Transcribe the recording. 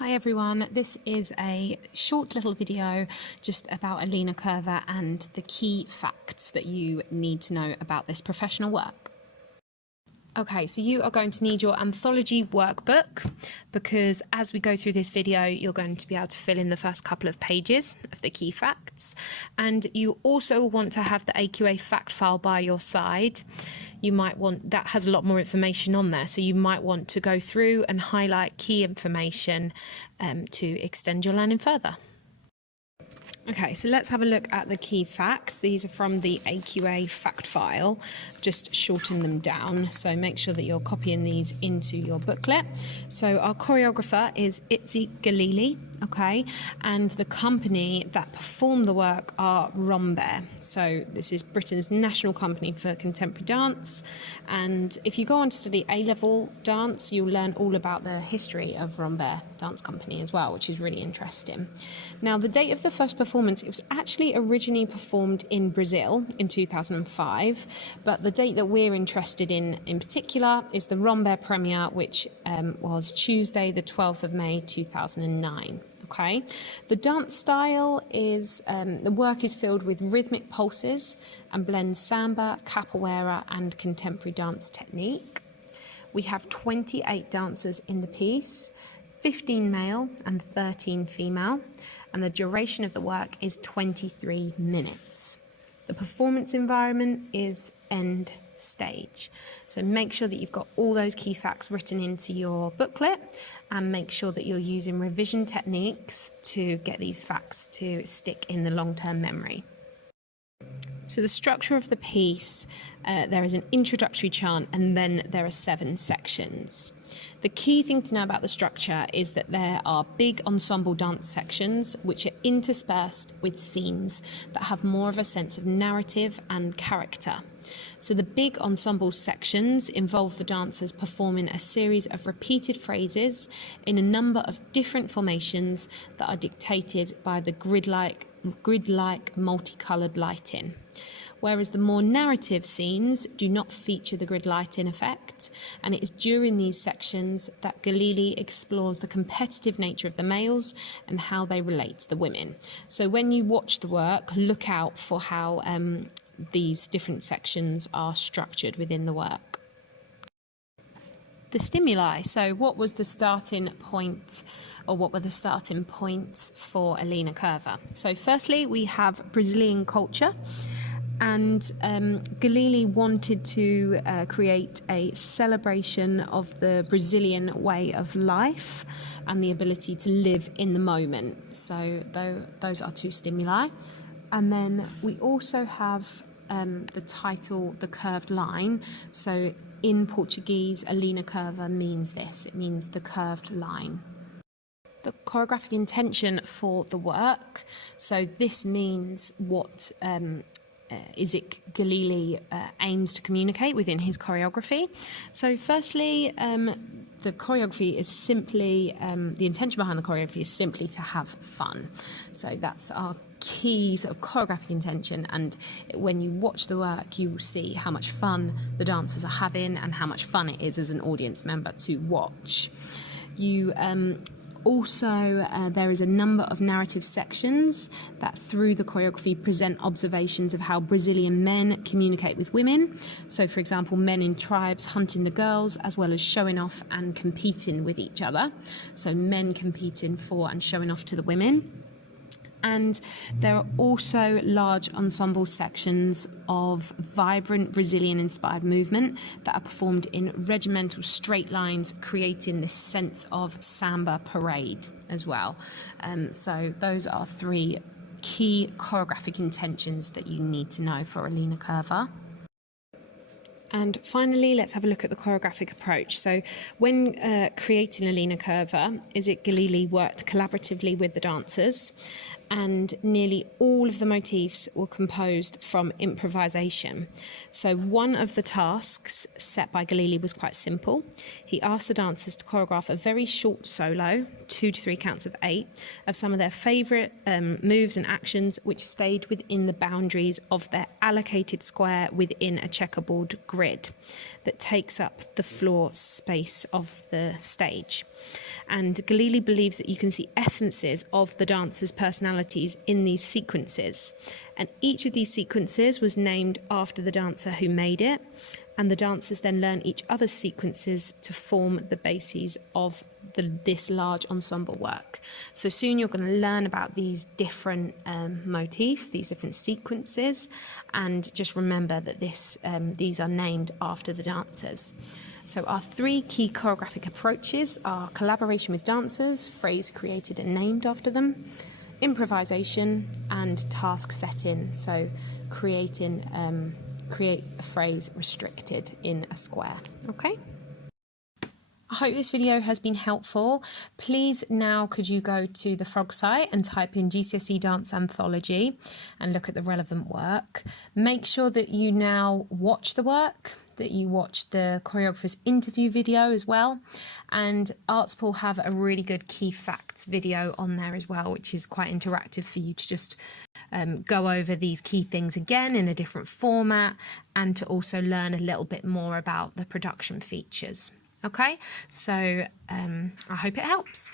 Hi everyone, this is a short little video just about Linha Curva and the key facts that you need to know about this professional work. Okay, so you are going to need your anthology workbook because as we go through this video, you're going to be able to fill in the first couple of pages of the key facts. And you also want to have the AQA fact file by your side. You might want, that has a lot more information on there, so you might want to go through and highlight key information to extend your learning further. Okay, so let's have a look at the key facts. These are from the AQA fact file. Just shorten them down, so make sure that you're copying these into your booklet. So our choreographer is Itzi Galili, okay, and the company that perform the work are Rombe. So this is Britain's national company for contemporary dance, and if you go on to study A-level dance, you'll learn all about the history of Rombe Dance Company as well, which is really interesting. Now, the date of the first performance, it was actually originally performed in Brazil in 2005, but the date that we're interested in particular is the Rombe premiere, which was Tuesday the 12th of May 2009. Okay, the dance style is, the work is filled with rhythmic pulses and blends samba, capoeira and contemporary dance technique. We have 28 dancers in the piece, 15 male and 13 female, and the duration of the work is 23 minutes. The performance environment is end stage. So make sure that you've got all those key facts written into your booklet and make sure that you're using revision techniques to get these facts to stick in the long-term memory. So the structure of the piece, there is an introductory chant and then there are 7 sections. The key thing to know about the structure is that there are big ensemble dance sections which are interspersed with scenes that have more of a sense of narrative and character. So the big ensemble sections involve the dancers performing a series of repeated phrases in a number of different formations that are dictated by the grid-like multicoloured lighting. Whereas the more narrative scenes do not feature the grid lighting effect, and it is during these sections that Galili explores the competitive nature of the males and how they relate to the women. So when you watch the work, look out for how these different sections are structured within the work. The stimuli. So what was the starting point, or what were the starting points for Linha Curva? So firstly, we have Brazilian culture. And Galili wanted to create a celebration of the Brazilian way of life and the ability to live in the moment. So those are 2 stimuli. And then we also have the title, The Curved Line. So in Portuguese, a Linha Curva means this. It means the curved line. The choreographic intention for the work. So this means what Itzi Galili aims to communicate within his choreography. So firstly, the choreography is simply, the intention behind the choreography is simply to have fun. So that's our key sort of choreographic intention, and when you watch the work you will see how much fun the dancers are having and how much fun it is as an audience member to watch. You Also, there is a number of narrative sections that through the choreography present observations of how Brazilian men communicate with women. So, for example, men in tribes hunting the girls as well as showing off and competing with each other. So men competing for and showing off to the women. And there are also large ensemble sections of vibrant Brazilian-inspired movement that are performed in regimental straight lines, creating this sense of samba parade as well. So those are 3 key choreographic intentions that you need to know for a Linha Curva. And finally, let's have a look at the choreographic approach. So when creating a Linha Curva, Itzi Galili worked collaboratively with the dancers, and nearly all of the motifs were composed from improvisation. So one of the tasks set by Galili was quite simple. He asked the dancers to choreograph a very short solo, 2 to 3 counts of 8, of some of their favourite moves and actions which stayed within the boundaries of their allocated square within a checkerboard grid that takes up the floor space of the stage. And Galili believes that you can see essences of the dancers' personalities in these sequences. And each of these sequences was named after the dancer who made it. And the dancers then learn each other's sequences to form the bases of this large ensemble work. So soon you're going to learn about these different motifs, these different sequences, and just remember that these are named after the dancers. So our 3 key choreographic approaches are collaboration with dancers, phrase created and named after them, improvisation, and task setting, so create a phrase restricted in a square. Okay? I hope this video has been helpful. Please now could you go to the Frog site and type in GCSE Dance Anthology and look at the relevant work. Make sure that you now watch the work, that you watch the choreographer's interview video as well. And Artspool have a really good key facts video on there as well, which is quite interactive for you to just go over these key things again in a different format and to also learn a little bit more about the production features. Okay, so I hope it helps.